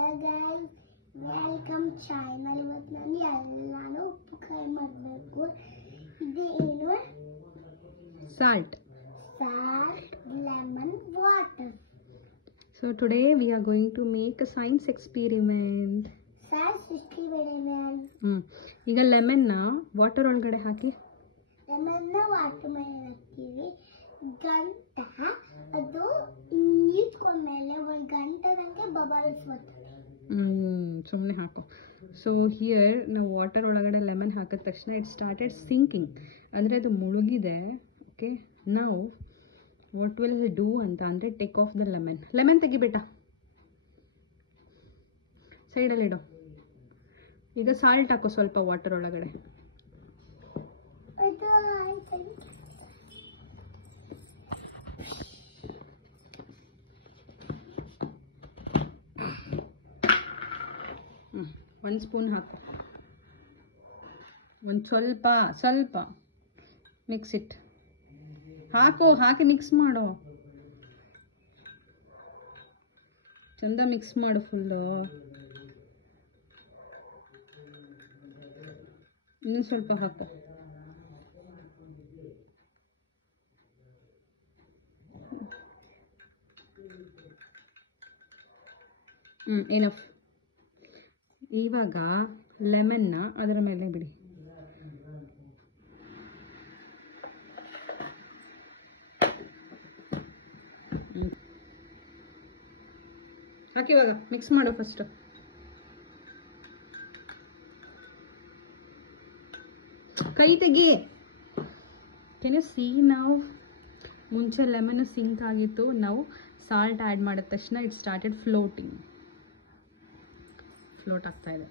Hello guys, welcome channel. ಇವತ್ತು ನಾನು ಎಲ್ಲಾನು ಉಪ್ಪುಕಾಯಿ ಮಾಡಬೇಕು. ಇದು ಏನು? Salt, lemon water. so today we are going to make a science experiment. Science experiment. ಈಗ ಲೆಮನ್ ನ ವಾಟರ್ ಒಳಗಡೆ ಹಾಕಿ ಲೆಮನ್ ನ ವಾಟರ್ ಮೇಲೆ ಹಾಕ್ತೀವಿ. ಗಂಟ ಅದು ನೀರ್ಕೊಂಡ್ಮೇಲೆ ಒಂದು ಗಂಟೆದಂಗೆ ಬಬಲ್ಸ್ ಬರ್ತದೆ. ಸುಮ್ಮನೆ ಹಾಕು. ಸೊ ಹಿಯರ್ ನಾವು ವಾಟರ್ ಒಳಗಡೆ ಲೆಮನ್ ಹಾಕಿದ ತಕ್ಷಣ ಇಟ್ ಸ್ಟಾರ್ಟೆಡ್ ಸಿಂಕಿಂಗ್, ಅಂದರೆ ಅದು ಮುಳುಗಿದೆ. ಓಕೆ, ನಾವು ವಾಟ್ ವಿಲ್ ಡೂ ಅಂತ ಅಂದರೆ ಟೇಕ್ ಆಫ್ ದ ಲೆಮನ್ ತೆಗಿಬೇಟ, ಸೈಡಲ್ಲಿಡು. ಈಗ ಸಾಲ್ಟ್ ಹಾಕೋ ಸ್ವಲ್ಪ ವಾಟರ್ ಒಳಗಡೆ. ಒಂದು ಸ್ಪೂನ್ ಹಾಕು, ಒಂದು ಸ್ವಲ್ಪ ಮಿಕ್ಸ್ ಇಟ್ ಹಾಕಿ ಮಿಕ್ಸ್ ಮಾಡು. ಚಂದ ಮಿಕ್ಸ್ ಮಾಡು ಫುಲ್ಲು. ಇನ್ನೂ ಸ್ವಲ್ಪ ಹಾಕು. ಏನಫ್. ಇವಾಗ ಲೆಮನ್ನ ಅದರ ಮೇಲೆ ಬಿಡಿ. ಹಾಕಿ ಇವಾಗ ಮಿಕ್ಸ್ ಮಾಡು ಫಸ್ಟ್. ಕೈ ತೆಗಿ. ಕೆನ್ ಯು ಸಿ ನಾವು ಮುಂಚೆ ಲೆಮನ್ ಸಿಂಕ್ ಆಗಿತ್ತು, ನಾವು ಸಾಲ್ಟ್ ಆ್ಯಡ್ ಮಾಡಿದ ತಕ್ಷಣ ಇಟ್ ಸ್ಟಾರ್ಟೆಡ್ ಫ್ಲೋಟ್ ಆಗ್ತಾ ಇದೆ.